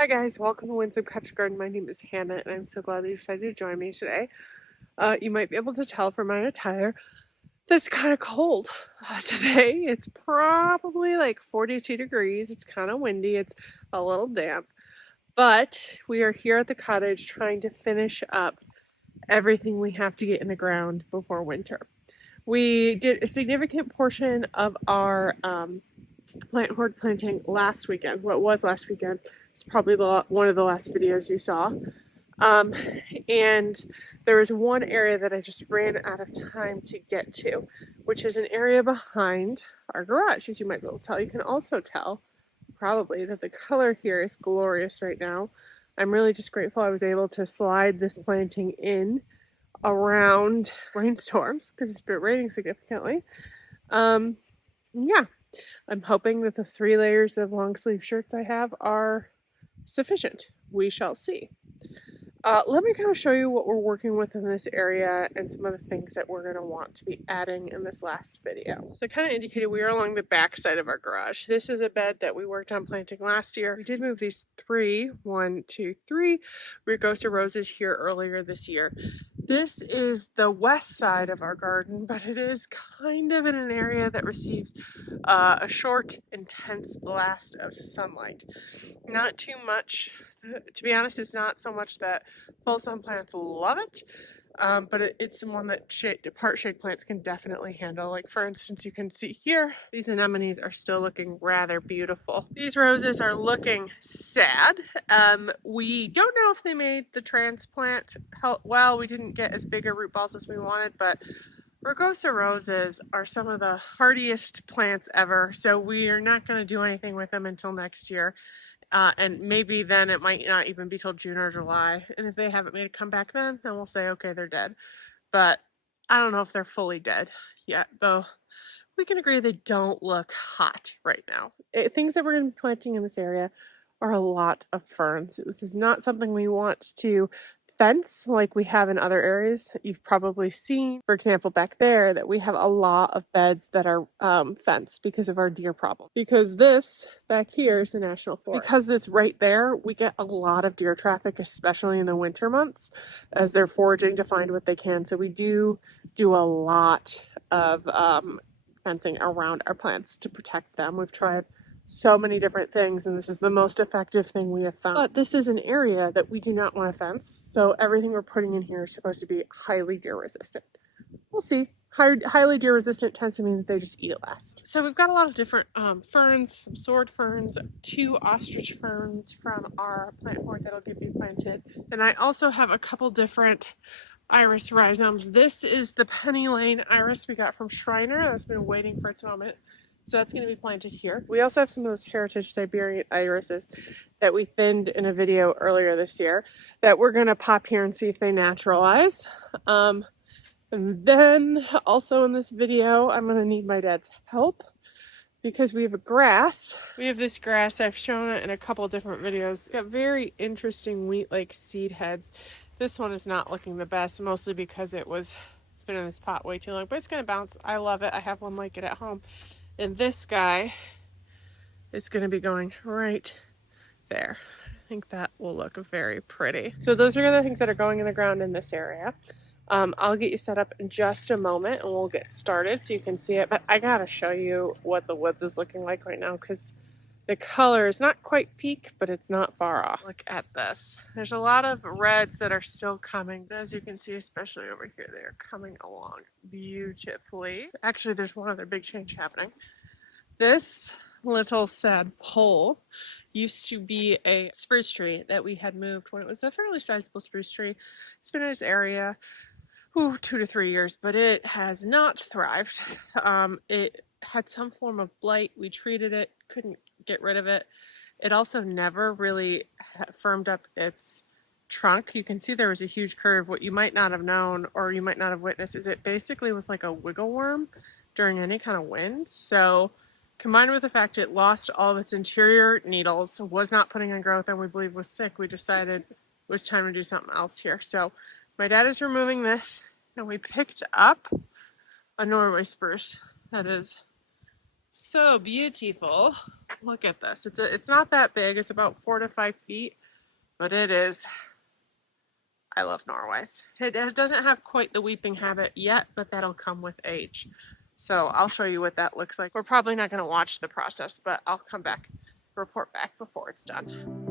Hi guys, welcome to Winsome Cottage Garden. My name is Hannah and I'm so glad that you decided to join me today. You might be able to tell from my attire that it's kind of cold today. It's probably like 42 degrees. It's kind of windy. It's a little damp. But we are here at the cottage trying to finish up everything we have to get in the ground before winter. We did a significant portion of our plant hoard planting last weekend. What was last weekend? It's probably one of the last videos you saw. Um, and there was one area that I just ran out of time to get to, which is an area behind our garage. As you might be able to tell, you can also tell probably that the color here is glorious right now. I'm really just grateful I was able to slide this planting in around rainstorms because it's been raining significantly. Yeah, I'm hoping that the 3 layers of long sleeve shirts I have are sufficient. We shall see. Let me kind of show you what we're working with in this area and some of the things that we're going to want to be adding in this last video. So I kind of indicated we are along the back side of our garage. This is a bed that we worked on planting last year. We did move these 3 Rugosa roses here earlier this year. This is the west side of our garden, but it is kind of in an area that receives a short, intense blast of sunlight. Not too much. To be honest, it's not so much that full sun plants love it, but it's one that part shade plants can definitely handle. Like for instance, you can see here, these anemones are still looking rather beautiful. These roses are looking sad. We don't know if they made the transplant well. We didn't get as big a root balls as we wanted, but Rugosa roses are some of the hardiest plants ever, so we are not going to do anything with them until next year. And maybe then it might not even be till June or July. And if they haven't made a comeback then we'll say, okay, they're dead. But I don't know if they're fully dead yet, though we can agree they don't look hot right now. Things that we're going to be planting in this area are a lot of ferns. This is not something we want to fence like we have in other areas. You've probably seen, for example, back there that we have a lot of beds that are fenced because of our deer problem. Because this back here is the national forest. Because this right there, we get a lot of deer traffic, especially in the winter months as they're foraging to find what they can. So we do a lot of fencing around our plants to protect them. We've tried so many different things, and this is the most effective thing we have found. But this is an area that we do not want to fence, so everything we're putting in here is supposed to be highly deer resistant. We'll see. Highly deer resistant tends to mean that they just eat it last. So we've got a lot of different ferns, some sword ferns, 2 ostrich ferns from our plant hoard that'll get replanted. And I also have a couple different iris rhizomes. This is the Penny Lane iris we got from Schreiner. That's been waiting for its moment. So that's going to be planted here. We also have some of those heritage Siberian irises that we thinned in a video earlier this year that we're going to pop here and see if they naturalize. And then also in this video, I'm going to need my dad's help because we have a grass. We have this grass. I've shown it in a couple different videos. It's got very interesting wheat-like seed heads. This one is not looking the best, mostly because it's been in this pot way too long, but it's going to bounce. I love it. I have one like it at home. And this guy is going to be going right there. I think that will look very pretty. So those are the things that are going in the ground in this area. I'll get you set up in just a moment and we'll get started so you can see it. But I gotta show you what the woods is looking like right now because the color is not quite peak, but it's not far off. Look at this. There's a lot of reds that are still coming. As you can see, especially over here, they are coming along beautifully. Actually, there's one other big change happening. This little sad pole used to be a spruce tree that we had moved when it was a fairly sizable spruce tree. It's been in this area 2 to 3 years, but it has not thrived. It had some form of blight. We treated it, couldn't get rid of it. It also never really firmed up its trunk. You can see there was a huge curve. What you might not have known or you might not have witnessed is it basically was like a wiggle worm during any kind of wind. So combined with the fact it lost all of its interior needles, was not putting on growth, and we believe was sick, we decided it was time to do something else here. So my dad is removing this, and we picked up a Norway spruce that is So beautiful. Look at this. It's not that big. It's about 4 to 5 feet, but it is. I love Norways. It doesn't have quite the weeping habit yet, but that'll come with age. So I'll show you what that looks like. We're probably not going to watch the process, but I'll come back, report back before it's done.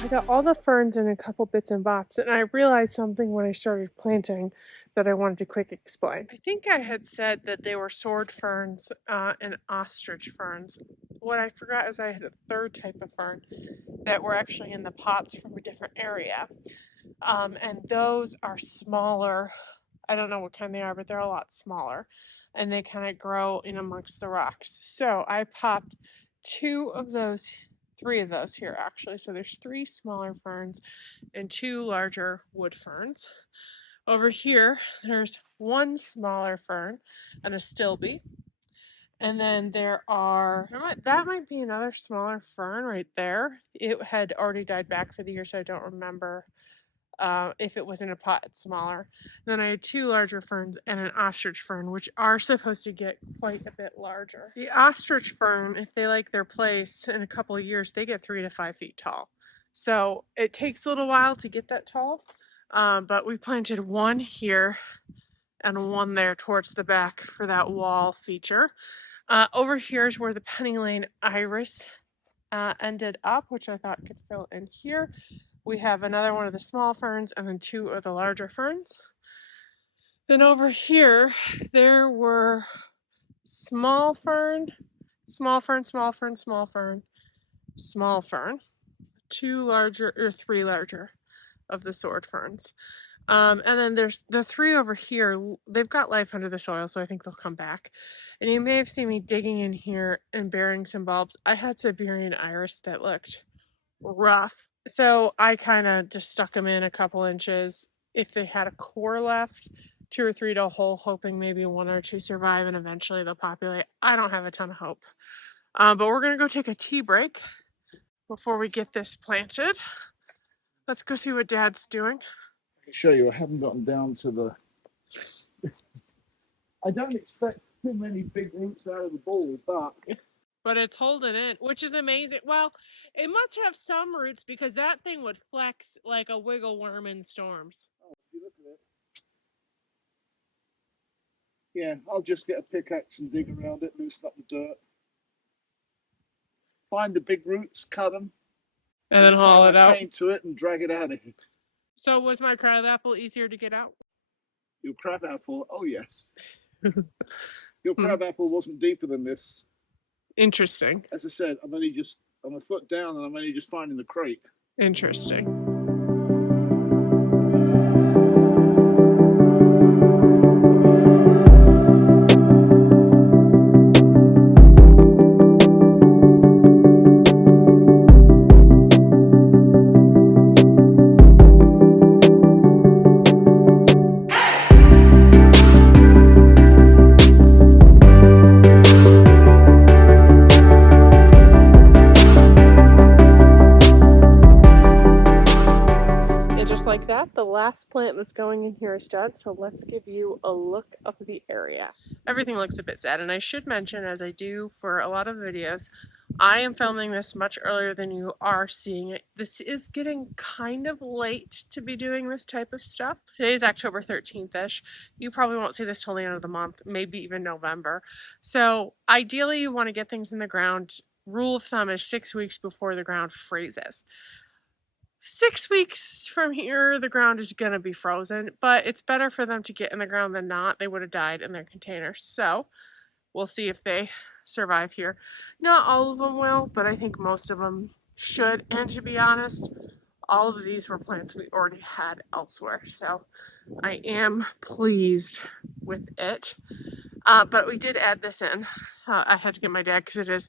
I got all the ferns and a couple bits and bobs, and I realized something when I started planting that I wanted to quick explain. I think I had said that they were sword ferns and ostrich ferns. What I forgot is I had a third type of fern that were actually in the pots from a different area, and those are smaller. I don't know what kind they are, but they're a lot smaller, and they kind of grow in amongst the rocks. So I popped three of those here actually. So there's three smaller ferns and two larger wood ferns. Over here, there's one smaller fern and a stilby. And then that might be another smaller fern right there. It had already died back for the year, so I don't remember if it was in a pot, it's smaller. And then I had two larger ferns and an ostrich fern, which are supposed to get quite a bit larger. The ostrich fern, if they like their place in a couple of years, they get 3 to 5 feet tall. So it takes a little while to get that tall, but we planted one here and one there towards the back for that wall feature. Over here is where the Penny Lane iris ended up, which I thought could fill in here. We have another one of the small ferns and then two of the larger ferns. Then over here, there were small fern, small fern, small fern, small fern, small fern, two larger or three larger of the sword ferns. And then there's the three over here. They've got life under the soil, so I think they'll come back. And you may have seen me digging in here and burying some bulbs. I had Siberian iris that looked rough. So I kind of just stuck them in a couple inches. If they had a core left, 2 or 3 to a hole, hoping maybe 1 or 2 survive and eventually they'll populate. I don't have a ton of hope. But we're going to go take a tea break before we get this planted. Let's go see what Dad's doing. I can show you, I haven't gotten down to the... I don't expect too many big roots out of the ball, but But it's holding in, which is amazing. Well, it must have some roots because that thing would flex like a wiggle worm in storms. Oh, if you look at it. Yeah, I'll just get a pickaxe and dig around it, loosen up the dirt. Find the big roots, cut them. And then haul it out. Chain to it and drag it out of here. So was my crabapple easier to get out? Your crabapple, oh yes. Your crabapple wasn't deeper than this. Interesting. As I said, I'm a foot down and I'm only just finding the crate. Interesting. Like that, the last plant that's going in here is done, so let's give you a look of the area. Everything looks a bit sad, and I should mention, as I do for a lot of videos, I am filming this much earlier than you are seeing it. This is getting kind of late to be doing this type of stuff. Today's October 13th-ish. You probably won't see this till the end of the month, maybe even November. So ideally you want to get things in the ground. Rule of thumb is 6 weeks before the ground freezes. 6 weeks from here, the ground is going to be frozen, but it's better for them to get in the ground than not. They would have died in their containers. So we'll see if they survive here. Not all of them will, but I think most of them should. And to be honest, all of these were plants we already had elsewhere. So I am pleased with it. But we did add this in. I had to get my dad because it is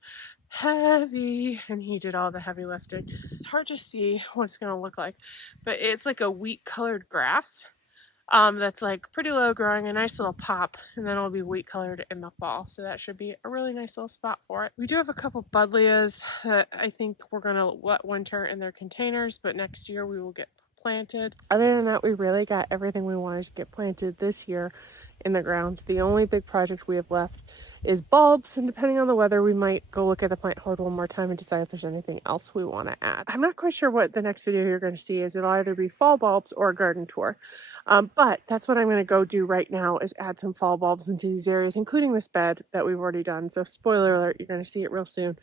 heavy, and he did all the heavy lifting. It's hard to see what it's going to look like, but it's like a wheat colored grass that's like pretty low growing, a nice little pop, and then it'll be wheat colored in the fall. So that should be a really nice little spot for it. We do have a couple buddleias that I think we're going to let winter in their containers, but next year we will get planted. Other than that, we really got everything we wanted to get planted this year in the ground. The only big project we have left is bulbs, and depending on the weather, we might go look at the plant hoard one more time and decide if there's anything else we want to add. I'm not quite sure what the next video you're going to see is. It'll either be fall bulbs or a garden tour, but that's what I'm going to go do right now, is add some fall bulbs into these areas, including this bed that we've already done. So spoiler alert, you're going to see it real soon,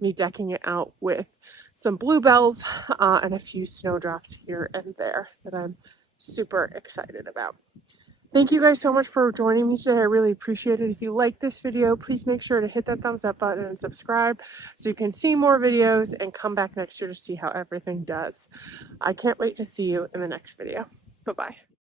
me decking it out with some bluebells and a few snowdrops here and there that I'm super excited about. Thank you guys so much for joining me today. I really appreciate it. If you like this video, please make sure to hit that thumbs up button and subscribe so you can see more videos and come back next year to see how everything does. I can't wait to see you in the next video. Bye-bye.